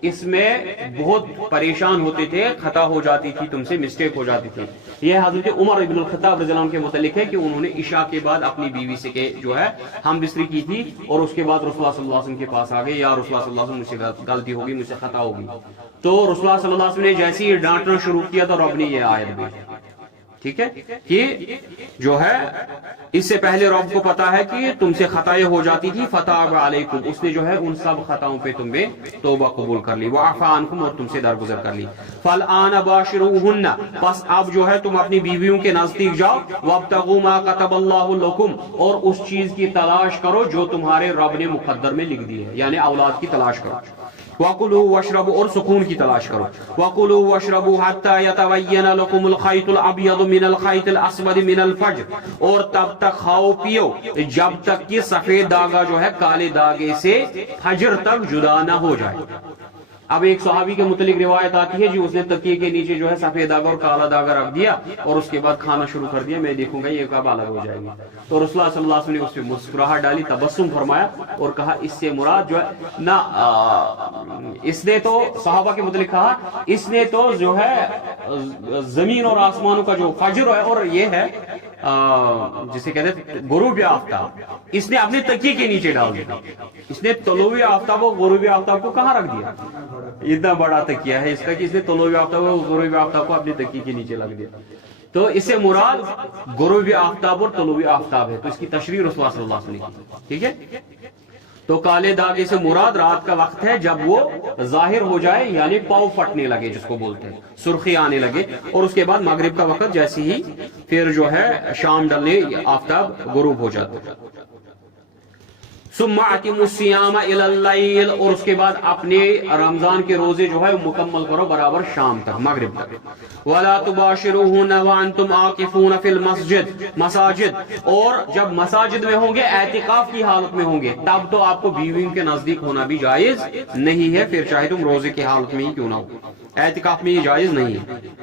اس میں بہت پریشان ہوتے تھے، خطا ہو جاتی تھی تم سے، مسٹیک ہو جاتی تھی. یہ حضرت عمر ابن الخطاب رضی اللہ عنہ کے متعلق ہے کہ انہوں نے عشاء کے بعد اپنی بیوی سے جو ہے ہم بستری کی تھی اور اس کے بعد رسول اللہ صلی اللہ علیہ وسلم کے پاس آ گئے، یا رسول اللہ صلی اللہ علیہ وسلم مجھ سے غلطی ہوگی، مجھ سے خطا ہوگی. تو رسول اللہ صلی اللہ علیہ وسلم نے جیسے ہی ڈانٹنا شروع کیا تو رب نے یہ آیت بھیجی. ٹھیک ہے. کہ جو ہے اس سے پہلے رب کو پتا ہے کہ تم سے خطائیں ہو جاتی تھی، فتاب علیکم، اس نے جو ہے ان سب خطاؤں پہ تم نے توبہ قبول کر لی، وعفا عنکم، اور تم سے درگزر کر لی. فالآن باشروہن، پس اب جو ہے تم اپنی بیویوں کے نزدیک جاؤ، وابتغوا ما کتب اللہ لکم، اور اس چیز کی تلاش کرو جو تمہارے رب نے مقدر میں لکھ دی ہے، یعنی اولاد کی تلاش کرو. وَقُلُوا وَاشْرَبُوا، اور سکون کی تلاش کرو. وَقُلُوا وَاشْرَبُوا حَتَّى يَتَبَيَّنَ لَكُمُ الْخَيْطُ الْأَبْيَضُ مِنَ الْخَيْطِ الْأَسْوَدِ مِنَ الْفَجْرِ، اور تب تک کھاؤ پیو جب تک کہ سفید داغا جو ہے کالے داغے سے فجر تک جدا نہ ہو جائے. اب ایک صحابی کے متعلق روایت آتی ہے جی اس نے تکیے کے نیچے جو ہے سفید داغا اور کالا داغا رکھ دیا اور اس کے بعد کھانا شروع کر دیا، میں دیکھوں گا یہ کب الگ ہو جائے گی. تو رسول اللہ صلی اللہ علیہ وسلم نے اس پہ مسکراہٹ ڈالی، تبسم فرمایا اور کہا اس سے مراد جو ہے نہ، اس نے تو صحابہ کے متعلق کہا اس نے تو جو ہے زمین اور آسمانوں کا جو فجر ہے اور یہ ہے جسے کہتے ہیں غروب آفتاب، اس نے اپنے تکیے کے نیچے ڈال دیا. اس نے طلوع آفتاب اور غروب آفتاب کو کہاں رکھ دیا؟ اتنا بڑا تکیہ ہے اس کا کہ اس نے طلوع آفتاب اور غروب آفتاب کو اپنے تکیے کے نیچے لگ دیا. تو اس سے مراد غروب آفتاب اور طلوع آفتاب ہے. تو اس کی تشریح رسول اللہ صلی اللہ علیہ وسلم کی. ٹھیک ہے. تو کالے داغے سے مراد رات کا وقت ہے جب وہ ظاہر ہو جائے، یعنی پاؤ پھٹنے لگے جس کو بولتے ہیں، سرخی آنے لگے، اور اس کے بعد مغرب کا وقت جیسے ہی پھر جو ہے شام ڈلنے آفتاب غروب ہو جاتا ہے. ثم اتموا الصيام الى الليل، اور اس کے بعد اپنے رمضان کے روزے جو ہے مکمل کرو برابر شام تک، مغرب تک۔ ولا تباشروهن وانتم عاكفون في المسجد، مساجد، اور جب مساجد میں ہوں گے اعتکاف کی حالت میں ہوں گے تب تو آپ کو بیویوں کے نزدیک ہونا بھی جائز نہیں ہے، پھر چاہے تم روزے کی حالت میں ہی کیوں نہ ہو، اعتکاف میں یہ جائز نہیں ہے۔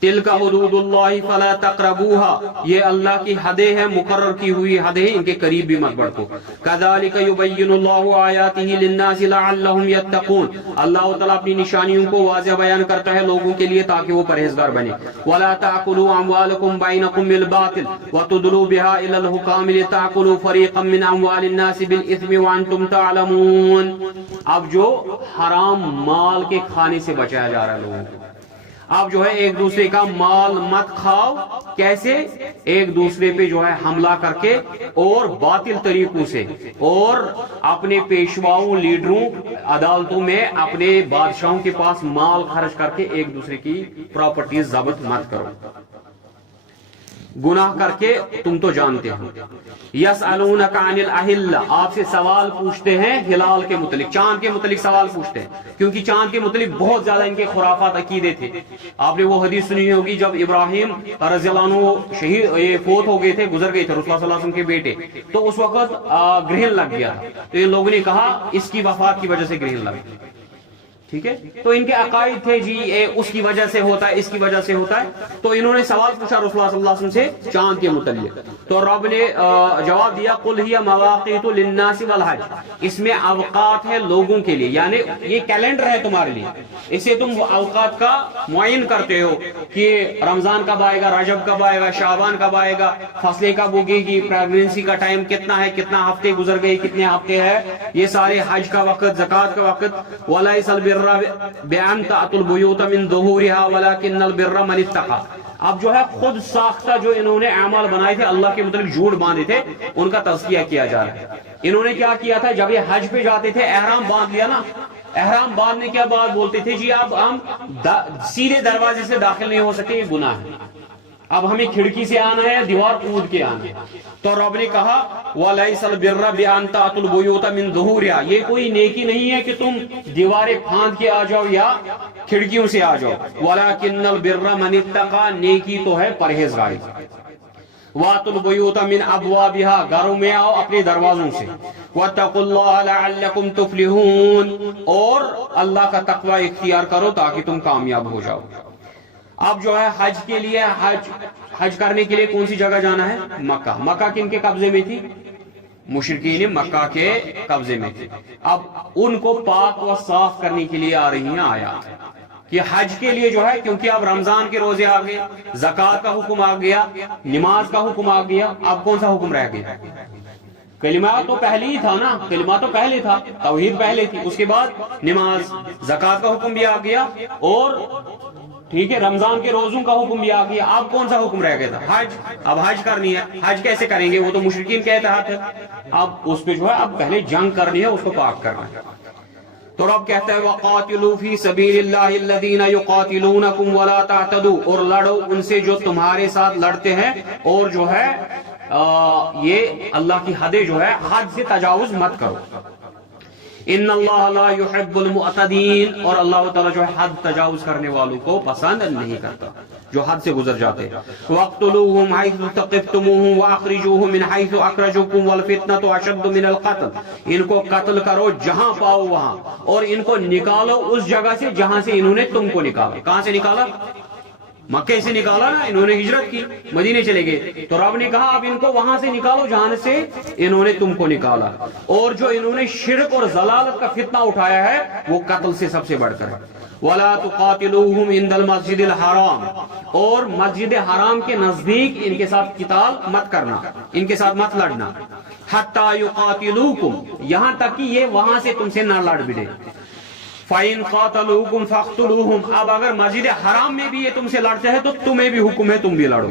تلک حدود اللہ فلا تقربوها، یہ اللہ کی حدیں ہیں، مقرر کی ہوئی حدیں ہیں، ان کے قریب بھی مت بڑھو۔ کذالک یبین اللہ آیاتہ للناس لعلہم یتقون، اللہ تعالیٰ اپنی نشانیوں کو واضح بیان کرتا ہے لوگوں کے لیے تاکہ وہ پرہیزگار بنے۔ ولا تاکلوا اموالکم بینکم بالباطل وتدلوا بها الى الحکام لتاکلوا فریقا من اموال الناس بالاثم وانتم تعلمون، اب جو حرام مال کے کھانے سے بچایا جا رہا ہے لوگوں کو، آپ جو ہے ایک دوسرے کا مال مت کھاؤ، کیسے؟ ایک دوسرے پہ جو ہے حملہ کر کے اور باطل طریقوں سے، اور اپنے پیشواؤں، لیڈروں، عدالتوں میں اپنے بادشاہوں کے پاس مال خرچ کر کے ایک دوسرے کی پراپرٹیز ضبط مت کرو، گناہ کر کے تم تو جانتے ہو۔ یسألونک عن الاہلہ، آپ سے سوال پوچھتے ہیں ہلال کے متعلق، چاند کے متعلق سوال پوچھتے ہیں، کیونکہ چاند کے متعلق بہت زیادہ ان کے خرافات عقیدے تھے۔ آپ نے وہ حدیث سنی ہوگی جب ابراہیم رضی اللہ عنہ شہید فوت ہو گئے تھے، گزر گئے تھے، رسول اللہ صلی اللہ علیہ وسلم کے بیٹے، تو اس وقت گرہن لگ گیا، تو ان لوگوں نے کہا اس کی وفات کی وجہ سے گرہن لگ گیا، ٹھیک ہے، تو ان کے عقائد تھے جی اس کی وجہ سے ہوتا ہے، اس کی وجہ سے ہوتا ہے، تو انہوں نے سوال پوچھا رسول اللہ صلی اللہ علیہ وسلم سے چاند کے متعلق، تو رب نے جواب دیا قل ہی مواقیت للناس والحج، اس میں اوقات ہے لوگوں کے لیے، یعنی یہ کیلنڈر ہے تمہارے لیے، اسے تم اوقات کا معین کرتے ہو کہ رمضان کب آئے گا، رجب کب آئے گا، شعبان کب آئے گا، فصلیں کب اگے گی، پریگننسی کا ٹائم کتنا ہے، کتنا ہفتے گزر گئے، کتنے ہفتے ہے، یہ سارے، حج کا وقت، زکوٰۃ کا وقت۔ وَلَيْسَ الْبِرَّ بِأَن تَأْتُوا الْبُيُوتَ مِن ظُهُورِهَا وَلَكِنَّ الْبِرَّ مَنِ اتَّقَىٰ، اب جو ہے خود ساختہ جو انہوں نے اعمال بنائے تھے، اللہ کے متعلق جھوٹ باندھے تھے، ان کا تزکیہ کیا جا رہا ہے۔ انہوں نے کیا کیا تھا، جب یہ حج پہ جاتے تھے احرام باندھ لیا نا، احرام باندھنے کے بعد بولتے تھے جی اب ہم سیدھے دروازے سے داخل نہیں ہو سکتے، یہ گناہ ہے، اب ہمیں کھڑکی سے آنا ہے، دیوار کود کے آنا ہے، تو رب نے کہا وَلَيْسَ الْبِرَّ بِأَن تَأْتُوا الْبُيُوتَ مِن ظُهُورِهَا، یہ کوئی نیکی نہیں ہے کہ تم دیواریں پھاند کے آ جاؤ یا کھڑکیوں سے آ جاؤ، وَلَكِنَّ الْبِرَّ مَنِ اتَّقَىٰ، نیکی تو ہے پرہیزگاری۔ وَأْتُوا الْبُيُوتَ مِنْ أَبْوَابِهَا، گھروں میں آؤ اپنے دروازوں سے، وَاتَّقُوا اللَّهَ لَعَلَّكُمْ تُفْلِحُونَ، اور اللہ کا تقوی اختیار کرو تاکہ تم کامیاب ہو جاؤ۔ اب جو ہے حج کے لیے، حج کرنے کے لیے کون سی جگہ جانا ہے؟ مکہ۔ مکہ کن کے قبضے میں تھی؟ مشرکین مکہ کے قبضے میں تھی۔ اب ان کو پاک و صاف کرنے کے لیے آ رہی ہیں آیات کہ حج کے لیے جو ہے، کیونکہ اب رمضان کے روزے آ گئے، زکوٰۃ کا حکم آ گیا، نماز کا حکم آ گیا، اب کون سا حکم رہ گیا؟ کلمہ تو پہلے ہی تھا نا، کلمہ تو پہلے تھا، توحید پہلے تھی، اس کے بعد نماز، زکوٰۃ کا حکم بھی آ گیا، اور ٹھیک ہے رمضان کے روزوں کا حکم بھی آ گیا، اب کون سا حکم رہ گیا تھا؟ حج۔ اب حج کرنی ہے، حج کیسے کریں گے؟ وہ تو مشرکین کے تحت ہے، اب اس پہ جو ہے اب پہلے جنگ کرنی ہے، اس کو پاک کرنا ہے۔ تو رب کہتا ہے وَقَاتِلُوا فِي سَبِيلِ اللَّهِ الَّذِينَ يُقَاتِلُونَكُمْ وَلَا تَعْتَدُوا، اور لڑو ان سے جو تمہارے ساتھ لڑتے ہیں، اور جو ہے یہ اللہ کی حدیں جو ہے، حد سے تجاوز مت کرو۔ ان اللہ لا يحب المعتدین، اور اللہ تعالیٰ جو ہے حد تجاوز کرنے والوں کو پسند نہیں کرتا، جو حد سے گزر جاتے۔ وَاقْتُلُوهُمْ حَيْثُ ثَقِفْتُمُوهُمْ وَأَخْرِجُوهُمْ مِنْ حَيْثُ أَخْرَجُوكُمْ وَالْفِتْنَةُ أَشَدُّ مِنَ الْقَتْلِ، ان کو قتل کرو جہاں پاؤ وہاں، اور ان کو نکالو اس جگہ سے جہاں سے انہوں نے تم کو نکالا۔ کہاں سے نکالا؟ مکے سے نکالا نا، انہوں نے ہجرت کی، مدینے چلے گئے، تو رب نے کہا اب ان کو وہاں سے نکالو جہاں سے انہوں نے تم کو نکالا، اور جو انہوں نے شرک اور ضلالت کا فتنہ اٹھایا ہے وہ قتل سے سب سے بڑھ کر ہے۔ وَلَا تُقَاتِلُوهُمْ عِنْدَ الْمَسْجِدِ الْحَرَامِ، اور مسجد حرام کے نزدیک ان کے ساتھ قتال مت کرنا، ان کے ساتھ مت لڑنا۔ حَتَّى يُقَاتِلُوكُمْ، یہاں تک کہ یہ وہاں سے تم سے نہ لڑ بڑے۔ فَإِنْ قَاتَلُوكُمْ فَاقْتُلُوهُمْ، اب اگر مسجد حرام میں بھی یہ تم سے لڑتے ہیں تو تمہیں بھی حکم ہے تم بھی لڑو۔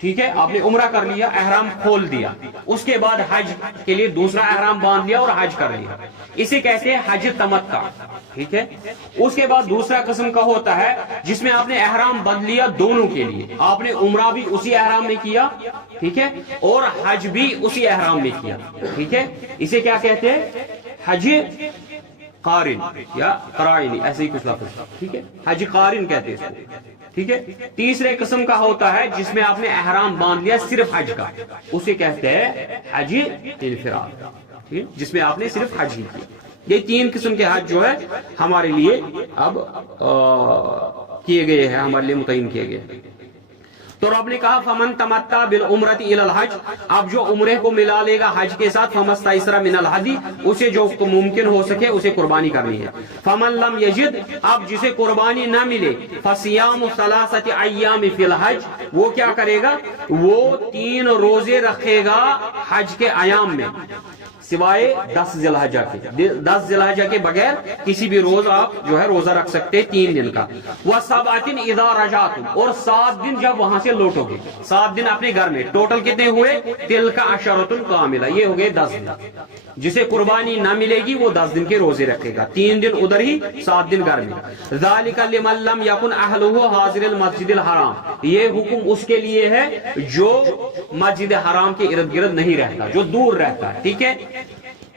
ٹھیک ہے، آپ نے عمرہ کر لیا، احرام کھول دیا، اس کے بعد حج کے لیے دوسرا احرام باندھ لیا اور حج کر لیا، اسے کہتے ہیں حج تمتع، ٹھیک ہے۔ اس کے بعد دوسرا قسم کا ہوتا ہے جس میں آپ نے احرام بدل لیا دونوں کے لیے، آپ نے عمرہ بھی اسی احرام میں کیا، ٹھیک ہے، اور حج بھی اسی احرام میں کیا، ٹھیک ہے، اسے کیا کہتے ہیں؟ حج قارن یا قرائنی، ایسے ہی کچھ لفظ، ٹھیک ہے، حج قارن کہتے ہیں اس کو، ٹھیک ہے۔ تیسرے قسم کا ہوتا ہے جس میں آپ نے احرام باندھ لیا صرف حج کا، اسے کہتے ہیں حج انفراد، جس میں آپ نے صرف حج ہی کیا۔ یہ تین قسم کے حج جو ہے ہمارے لیے اب کیے گئے ہیں، ہمارے لیے متعین کیے گئے۔ تو رب نے کہا فمن تمتع بالعمرۃ الی الحج، اب جو عمرے کو ملا لے گا حج کے ساتھ، فمستیسر من الہدی، اسے جو ممکن ہو سکے اسے قربانی کرنی ہے۔ فمن لم یجد، اب جسے قربانی نہ ملے، فصیام ثلاثۃ ایام فی الحج، وہ کیا کرے گا؟ وہ 3 روزے رکھے گا حج کے ایام میں، سوائے 10 ذی الحجہ کے، 10 ذی الحجہ کے بغیر کسی بھی روز آپ جو ہے روزہ رکھ سکتے 3 دن کا۔ وَسَبْعَةٍ إِذَا رَجَعْتُمْ، اور 7 دن جب وہاں سے لوٹو گے، 7 دن اپنے گھر میں، ٹوٹل کتنے ہوئے؟ تِلْكَ عَشَرَةٌ كَامِلَةٌ، یہ ہو گئے 10 دن۔ جسے قربانی نہ ملے گی وہ 10 دن کے روزے رکھے گا، 3 دن ادھر ہی، 7 دن گھر میں۔ ذَلِكَ لِمَن لَّمْ يَكُنْ أَهْلُهُ حَاضِرِ الْمَسْجِدِ الْحَرَامِ، یہ حکم اس کے لیے ہے جو مسجد حرام کے ارد گرد نہیں رہتا، جو دور رہتا ہے، ٹھیک ہے،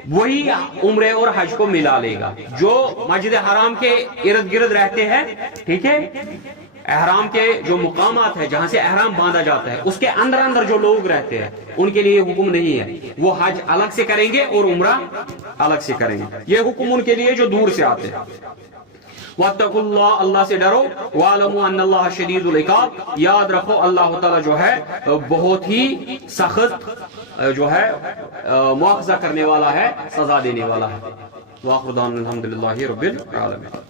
وہی عمرے اور حج کو ملا لے گا۔ جو مسجد حرام کے ارد گرد رہتے ہیں، ٹھیک ہے، احرام کے جو مقامات ہے جہاں سے احرام باندھا جاتا ہے اس کے اندر جو لوگ رہتے ہیں ان کے لیے یہ حکم نہیں ہے، وہ حج الگ سے کریں گے اور عمرہ الگ سے کریں گے، یہ حکم ان کے لیے جو دور سے آتے ہیں۔ واتقوا اللہ، اللہ سے ڈرو، وَاعْلَمُوا أَنَّ اللَّهَ شَدِيدُ الْعِقَابِ، یاد رکھو اللہ تعالیٰ جو ہے بہت ہی سخت جو ہے مواخذہ کرنے والا ہے، سزا دینے والا ہے۔ وآخر دعوانا الحمدللہ رب العالمین۔